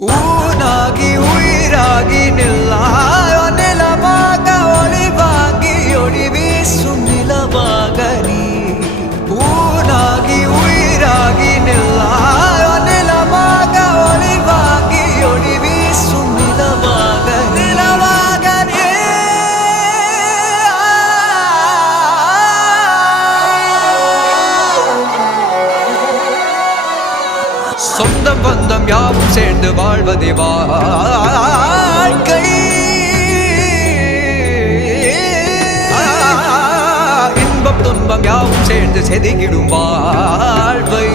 ஊனாகி உயிராகி நில்லாயோ நிலமாக ஒளிவாகி ஒளி வீசும் நிலமாக நீ ஊனாகி உயிராகி நில்லாயோ நிலமாக ஒளிவாகி ஒளி வீசும் நிலமாக நிலமாக நீ சொந்தம் பந்தம் யாவும் சேர்ந்து வாழ்வதே வாழ்க்கை இன்பம் துன்பம் யாவும் சேர்ந்து செதுக்கிடும் வாழ்வை